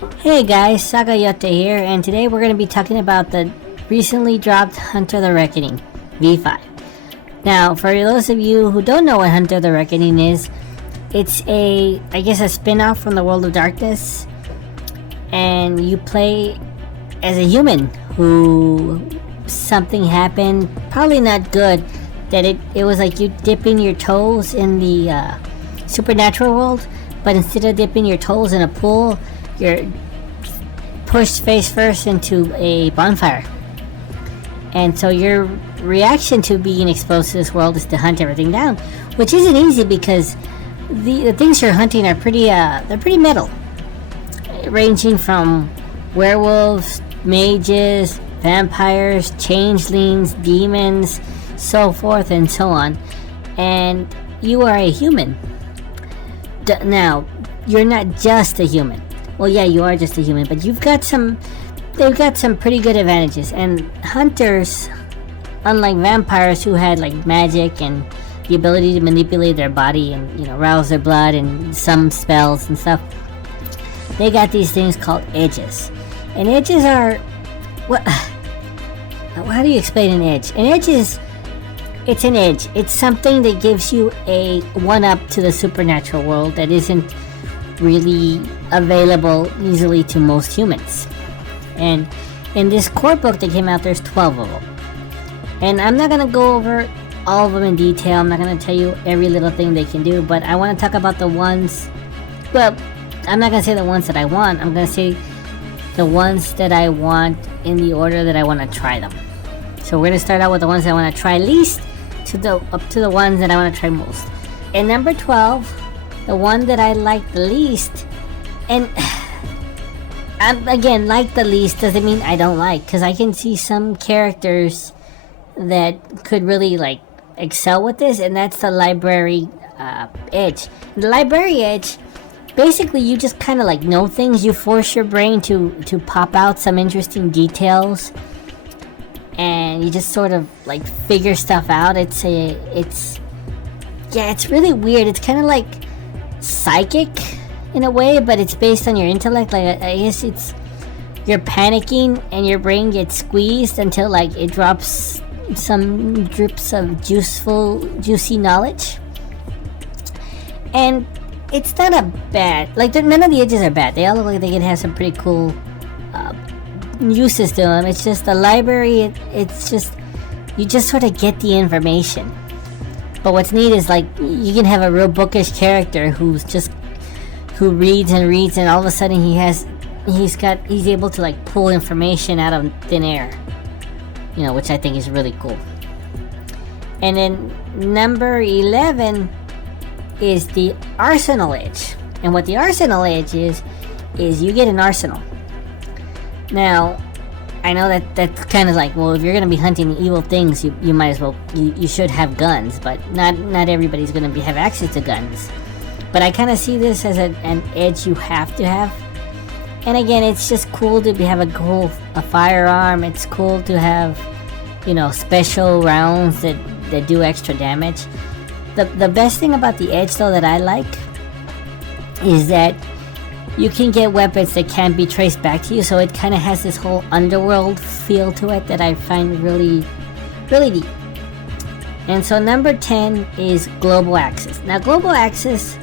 Hey guys, Sagayote here, and today we're going to be talking about the recently dropped Hunter the Reckoning V5. Now, for those of you who don't know what Hunter the Reckoning is, it's a spin-off from the World of Darkness, and you play as a human who something happened, probably not good, that it was like you dipping your toes in the supernatural world, but instead of dipping your toes in a pool, you're pushed face first into a bonfire. And so your reaction to being exposed to this world is to hunt everything down, which isn't easy because the things you're hunting are they're pretty metal, ranging from werewolves, mages, vampires, changelings, demons, so forth and so on. And you are a human. Now, you're not just a human. Well, yeah, you are just a human, but they've got some pretty good advantages. And hunters, unlike vampires who had like magic and the ability to manipulate their body and, rouse their blood and some spells and stuff, they got these things called edges. And edges are how do you explain an edge? An edge it's an edge. It's something that gives you a one-up to the supernatural world that isn't really available easily to most humans. And in this core book that came out, there's 12 of them. And I'm not going to go over all of them in detail. I'm not going to tell you every little thing they can do, but I want to talk about the ones, well, I'm not going to say the ones that I want. I'm going to say the ones that I want in the order that I want to try them. So we're going to start out with the ones that I want to try least up to the ones that I want to try most. And number 12, the one that I like the least, and again, like the least doesn't mean I don't like, because I can see some characters that could really like excel with this, and that's the library edge. The library edge, basically you just kind of like know things. You force your brain to pop out some interesting details, and you just sort of like figure stuff out. It's really weird. It's kind of like psychic in a way, but it's based on your intellect. Like, I guess you're panicking and your brain gets squeezed until like it drops some drips of juicy knowledge. And it's not a bad, like, none of the edges are bad. They all look like they can have some pretty cool uses to them. It's just the library, it's just, you just sort of get the information. But what's neat is like you can have a real bookish character who reads and reads, and all of a sudden he's able to like pull information out of thin air, which I think is really cool. And then number 11 is the Arsenal Edge. And what the Arsenal Edge is you get an arsenal. Now, I know that's kind of like, well, if you're going to be hunting evil things, you might as well, you should have guns, but not everybody's going to have access to guns. But I kind of see this as an edge you have to have. And again, it's just cool to have a firearm. It's cool to have, special rounds that do extra damage. The best thing about the edge, though, that I like is that you can get weapons that can't be traced back to you, so it kind of has this whole underworld feel to it that I find really, really neat. And so number 10 is Global Access. Now, Global Access,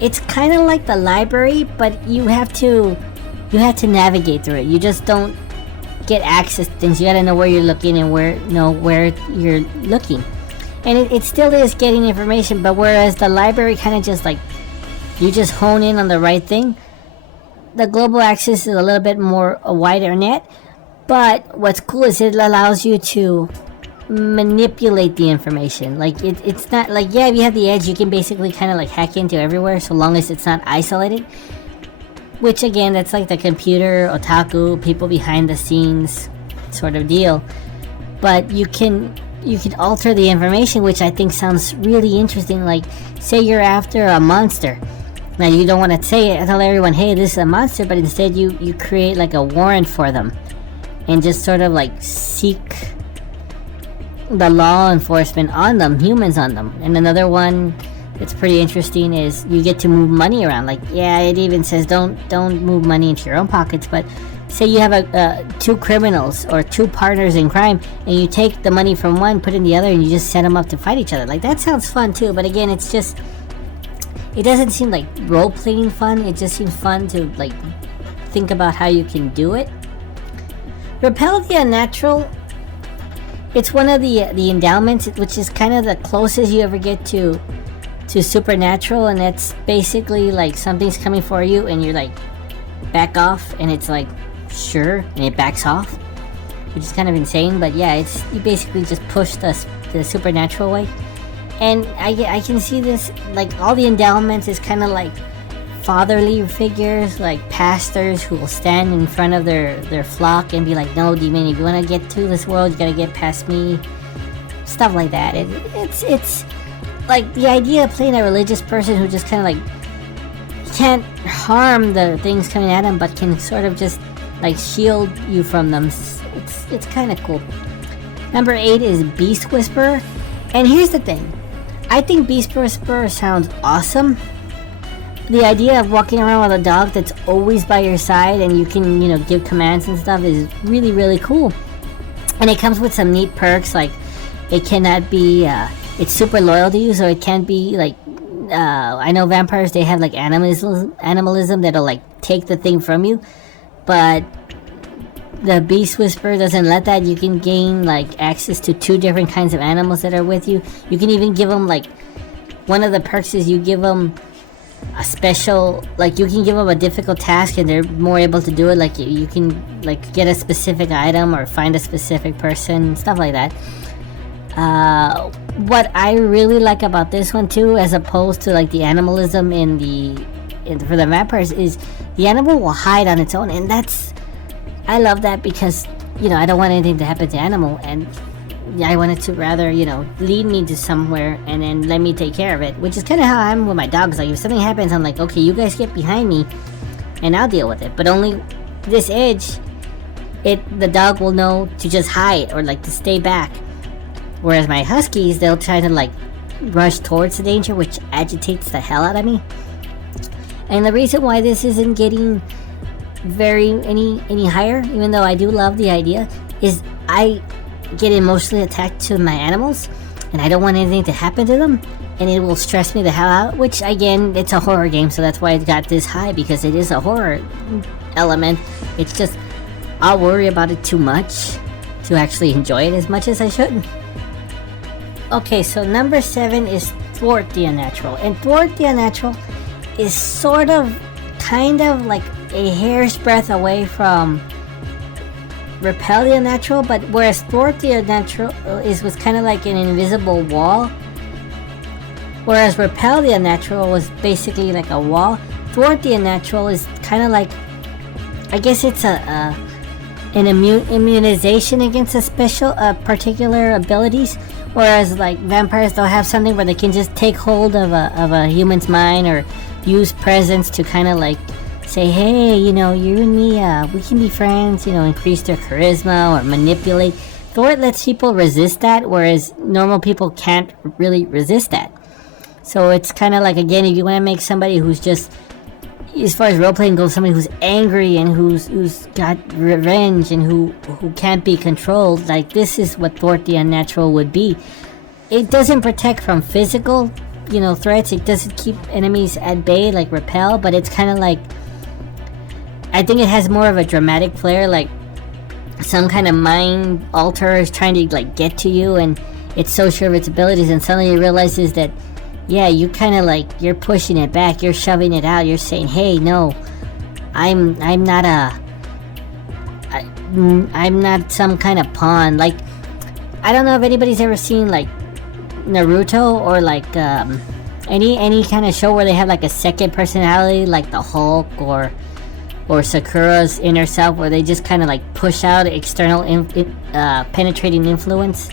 it's kind of like the library, but you have to navigate through it. You just don't get access to things. You got to know where you're looking and where you're looking. And it still is getting information, but whereas the library kind of just like, you just hone in on the right thing, the Global Access is a little bit more a wider net. But what's cool is it allows you to manipulate the information. Like it's not like, yeah, if you have the edge, you can basically kind of like hack into everywhere so long as it's not isolated. Which again, that's like the computer otaku, people behind the scenes sort of deal. But you can alter the information, which I think sounds really interesting. Like, say you're after a monster. Now, you don't want to tell everyone, hey, this is a monster, but instead you create like a warrant for them and just sort of like seek the law enforcement on them, humans on them. And another one it's pretty interesting is you get to move money around. Like, yeah, it even says don't move money into your own pockets, but say you have two criminals or two partners in crime, and you take the money from one, put it in the other, and you just set them up to fight each other. Like, that sounds fun too, but again, it's just, it doesn't seem like role-playing fun. It just seems fun to like think about how you can do it. Repel the Unnatural, it's one of the endowments, which is kind of the closest you ever get to supernatural, and that's basically like something's coming for you and you're like, back off, and it's like, sure, and it backs off, which is kind of insane. But yeah, it's, you basically just push the supernatural way. And I can see this, like all the endowments is kind of like fatherly figures, like pastors who will stand in front of their flock and be like, no, demon, if you want to get to this world, you gotta get past me, stuff like that. It's like the idea of playing a religious person who just kind of like can't harm the things coming at him, but can sort of just like shield you from them. It's kind of cool. Number 8 is Beast Whisperer, and here's the thing, I think Beast Whisperer sounds awesome. The idea of walking around with a dog that's always by your side and you can, you know, give commands and stuff is really, really cool. And it comes with some neat perks, like it cannot be, it's super loyal to you, so it can't be like, I know vampires, they have like animalism that'll like take the thing from you, but the Beast Whisperer doesn't let that. You can gain like access to 2 different kinds of animals that are with you. You can even give them like, one of the perks is you give them a special, like you can give them a difficult task and they're more able to do it. Like you can like get a specific item or find a specific person, stuff like that. What I really like about this one too, as opposed to like the animalism for the vampires, is the animal will hide on its own, and I love that because, you know, I don't want anything to happen to the animal, and I want it to rather, you know, lead me to somewhere and then let me take care of it, which is kind of how I'm with my dogs. Like if something happens, I'm like, okay, you guys get behind me and I'll deal with it. But only this edge, the dog will know to just hide or like to stay back. Whereas my huskies, they'll try to like rush towards the danger, which agitates the hell out of me. And the reason why this isn't getting any higher, even though I do love the idea, is I get emotionally attached to my animals and I don't want anything to happen to them, and it will stress me the hell out, which again, it's a horror game, so that's why it got this high, because it is a horror element. It's just, I'll worry about it too much to actually enjoy it as much as I should. Okay, so number 7 is Thwart the Unnatural, and Thwart the Unnatural is sort of, kind of like a hair's breadth away from Repel the Unnatural, but whereas Thwart the Unnatural was kind of like an invisible wall, whereas Repel the Unnatural was basically like a wall, Thwart the Unnatural is kind of like, I guess it's an immunization against particular abilities, whereas like vampires, they'll have something where they can just take hold of a human's mind or use presence to kind of like say, hey, you know, you and me, we can be friends, you know, increase their charisma or manipulate. Thwart lets people resist that, whereas normal people can't really resist that. So it's kind of like, again, if you want to make somebody who's just, as far as role-playing goes, somebody who's angry and who's got revenge and who can't be controlled, like this is what Thwart the Unnatural would be. It doesn't protect from physical, you know, threats. It doesn't keep enemies at bay like Repel, but it's kind of like, I think it has more of a dramatic flair, like some kind of mind alter is trying to like get to you, and it's so sure of its abilities, and suddenly it realizes that, yeah, you kind of like, you're pushing it back, you're shoving it out, you're saying, hey, no, I'm not some kind of pawn. Like, I don't know if anybody's ever seen like Naruto or like any kind of show where they have like a second personality, like the Hulk or Sakura's inner self, where they just kind of like push out external penetrating influence.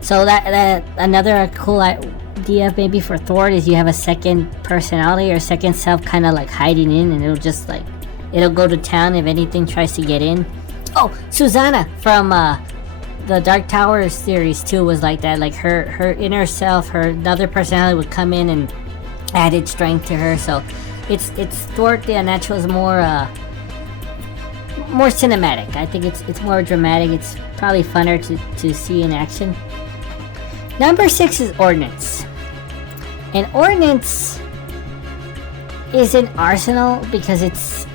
So that another cool idea maybe for Thwart is you have a second personality or second self kind of like hiding in, and it'll just like, it'll go to town if anything tries to get in. Oh, Susanna from the Dark Tower series too was like that. Like her inner self, her another personality would come in and added strength to her. So it's Thor the Unnatural is more cinematic. I think it's more dramatic. It's probably funner to see in action. Number 6 is Ordnance. And Ordnance is an Arsenal because it's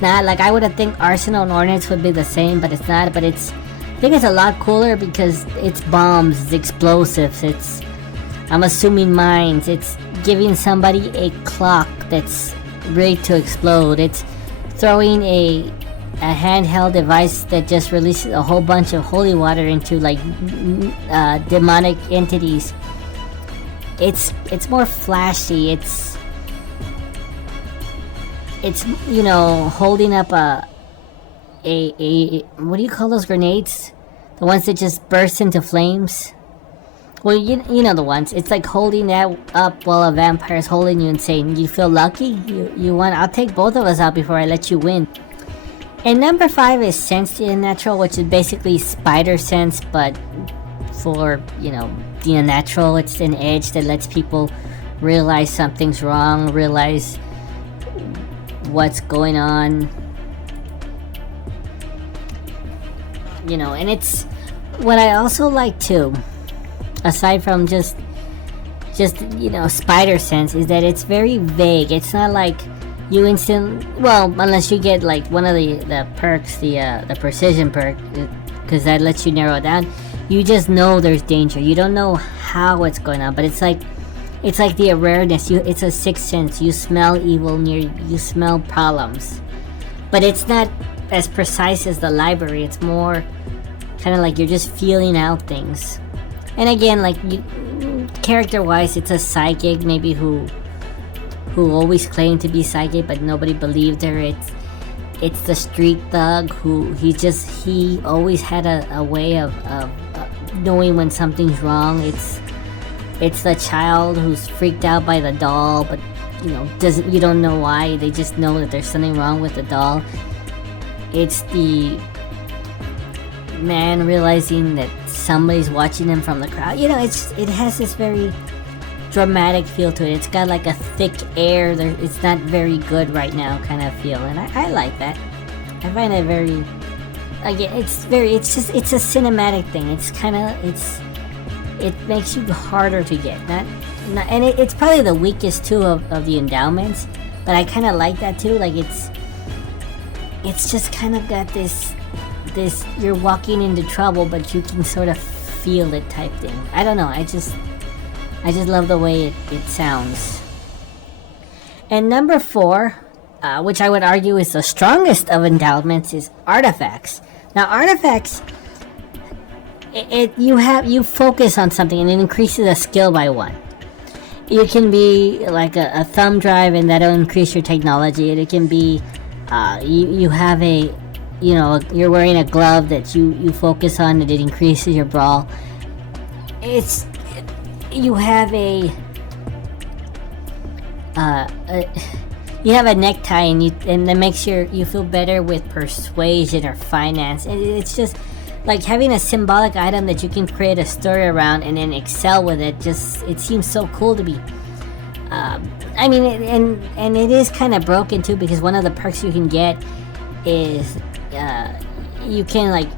not like I would have think Arsenal and Ordnance would be the same, but it's not. But I think it's a lot cooler because it's bombs, it's explosives, it's I'm assuming mines, it's giving somebody a clock that's ready to explode. It's throwing a handheld device that just releases a whole bunch of holy water into like demonic entities. It's more flashy. It's holding up a what do you call those grenades? The ones that just burst into flames. Well, you know the ones. It's like holding that up while a vampire's holding you and saying, "You feel lucky? You want? I'll take both of us out before I let you win." And number 5 is Sense the Unnatural, which is basically spider sense, but for the unnatural. It's an edge that lets people realize something's wrong, realize what's going on. And it's what I also like too, aside from just spider sense, is that it's very vague. It's not like you unless you get like one of the perks, the precision perk, because that lets you narrow it down. You just know there's danger. You don't know how it's going on, but it's like the awareness. It's a sixth sense. You smell evil you smell problems, but it's not as precise as the library. It's more kind of like you're just feeling out things. And again, like character-wise, it's a psychic maybe who always claimed to be psychic, but nobody believed her. It's the street thug who he always had a way of knowing when something's wrong. It's the child who's freaked out by the doll, but you don't know why. They just know that there's something wrong with the doll. It's the man realizing that somebody's watching him from the crowd. It has this very dramatic feel to it. It's got like a thick air. It's not very good right now kind of feel, and I like that. I find it very. Again, it's a cinematic thing. It makes you harder to get. And it's probably the weakest too of the endowments, but I kind of like that too. Like it's just kind of got this you're walking into trouble, but you can sort of feel it type thing. I don't know. I just love the way it sounds. And number 4, which I would argue is the strongest of endowments, is artifacts. Now, artifacts, you focus on something and it increases a skill by 1. It can be like a thumb drive, and that'll increase your technology. And it can be you have you're wearing a glove that you focus on and it increases your brawl. You have a necktie and that makes you feel better with persuasion or finance. It's just like having a symbolic item that you can create a story around and then excel with it. It seems so cool to me. I mean, and it is kind of broken too, because one of the perks you can get is you can like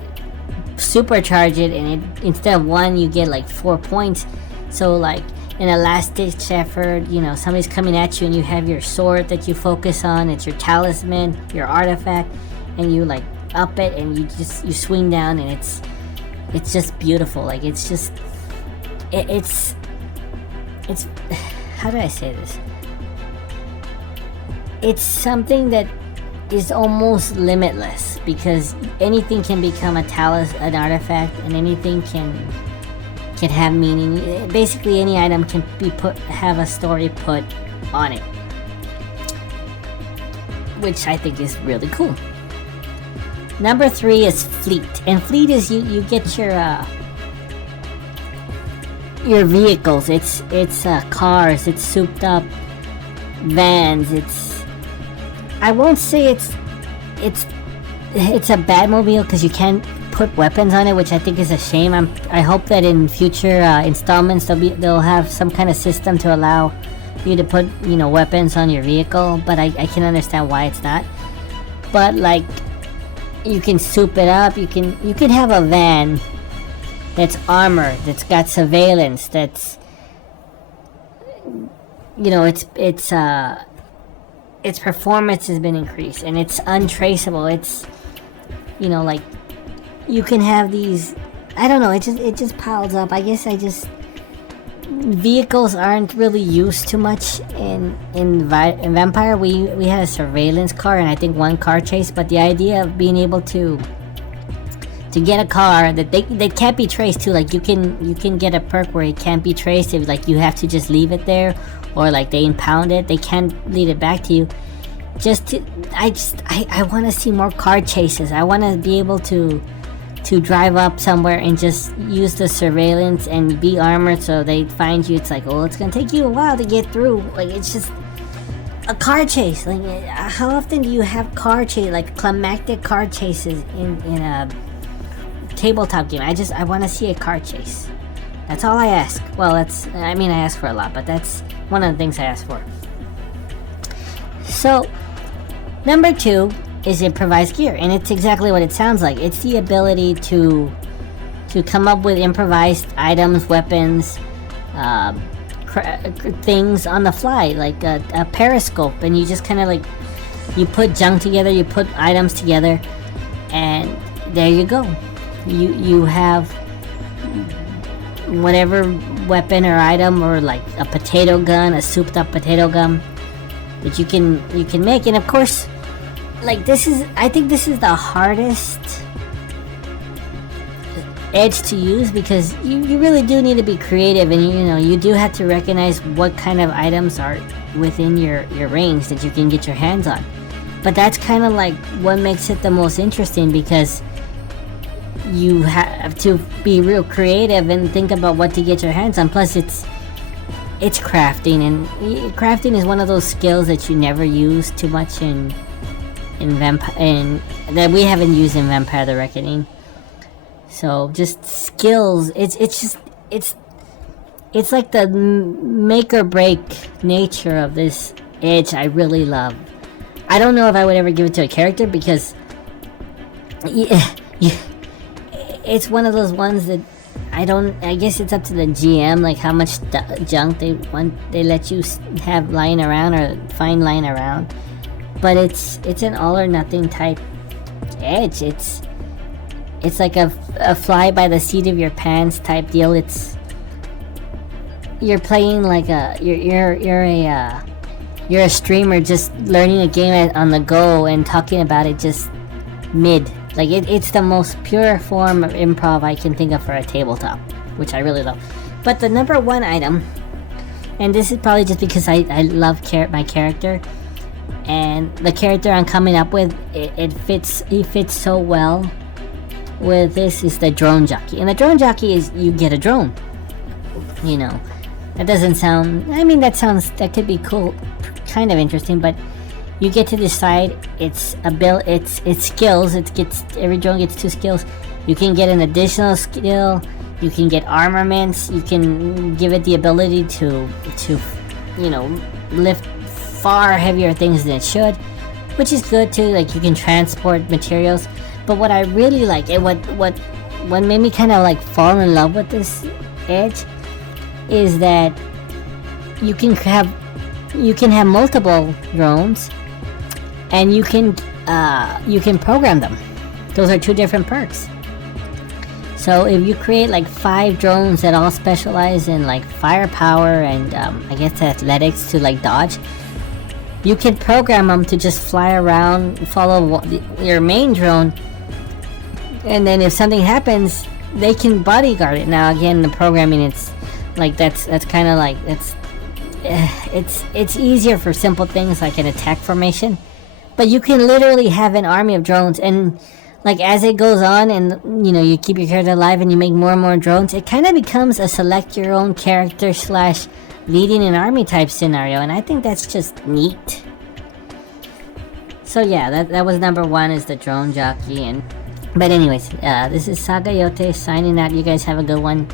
supercharge it, and instead of 1 you get like 4 points. So like in a last-ditch effort, somebody's coming at you and you have your sword that you focus on. It's your talisman, your artifact, and you like up it and you swing down, and it's just beautiful. Like it's how do I say this? It's something that is almost limitless, because anything can become an artifact, and anything can have meaning. Basically, any item can have a story put on it, which I think is really cool. Number 3 is fleet, and fleet is you get your vehicles. It's cars. It's souped up vans. I won't say it's a Batmobile, because you can't put weapons on it, which I think is a shame. I hope that in future installments they'll have some kind of system to allow you to put, weapons on your vehicle, but I can understand why it's not. But like, you can soup it up. You can have a van that's armored, that's got surveillance, that's, its performance has been increased and it's untraceable. It's, like, you can have these, I don't know, it just piles up. I guess vehicles aren't really used too much in Vampire. We had a surveillance car and I think one car chase, but the idea of being able to get a car that they can't be traced to, like, you can get a perk where it can't be traced, if like you have to just leave it there, or like they impound it, they can't lead it back to you. I want to see more car chases. I want to be able to drive up somewhere and just use the surveillance and be armored so they find you. It's like, oh, it's gonna take you a while to get through. Like, it's just a car chase. Like, how often do you have car chase, like climactic car chases in a tabletop game? I want to see a car chase. That's all I ask. Well, I ask for a lot, but that's one of the things I ask for. So, number 2 is improvised gear, and it's exactly what it sounds like. It's the ability to come up with improvised items, weapons, things on the fly, like a periscope, and you just kind of like, you put junk together, you put items together, and there you go. You have whatever weapon or item, or like a potato gun, a souped up potato gun that you can make. And of course, like, I think this is the hardest edge to use, because you really do need to be creative, and you do have to recognize what kind of items are within your range that you can get your hands on. But that's kind of like what makes it the most interesting, because you have to be real creative and think about what to get your hands on. Plus, it's crafting, and crafting is one of those skills that you never use too much in Vampire, and that we haven't used in Vampire the Reckoning. So just skills, it's like the make or break nature of this edge. I really love. I don't know if I would ever give it to a character, because it's one of those ones that I guess it's up to the GM, like how much junk they let you have lying around or find lying around. But it's an all or nothing type edge. It's like a fly by the seat of your pants type deal. You're playing like you're a streamer just learning a game on the go and talking about it just mid. Like, it's the most pure form of improv I can think of for a tabletop, which I really love. But the number 1 item, and this is probably just because I love my character, and the character I'm coming up with, he fits so well with this, is the drone jockey. And the drone jockey is, you get a drone. That doesn't sound, that could be cool, kind of interesting, but you get to decide its skills. Every drone gets 2 skills. You can get an additional skill. You can get armaments. You can give it the ability to lift far heavier things than it should, which is good too. Like, you can transport materials. But what I really like, and what made me kind of like fall in love with this edge, is that you can have multiple drones, and you can program them. Those are 2 different perks. So if you create like 5 drones that all specialize in like firepower and I guess athletics to like dodge, you can program them to just fly around, follow your main drone, and then if something happens, they can bodyguard it. Now again, the programming, it's like that's kind of like it's easier for simple things like an attack formation. But you can literally have an army of drones, and like as it goes on, and you keep your character alive and you make more and more drones, it kind of becomes a select your own character / leading an army type scenario, and I think that's just neat. So yeah, that was number 1, is the drone jockey. But anyways, this is Sagayote signing out. You guys have a good one.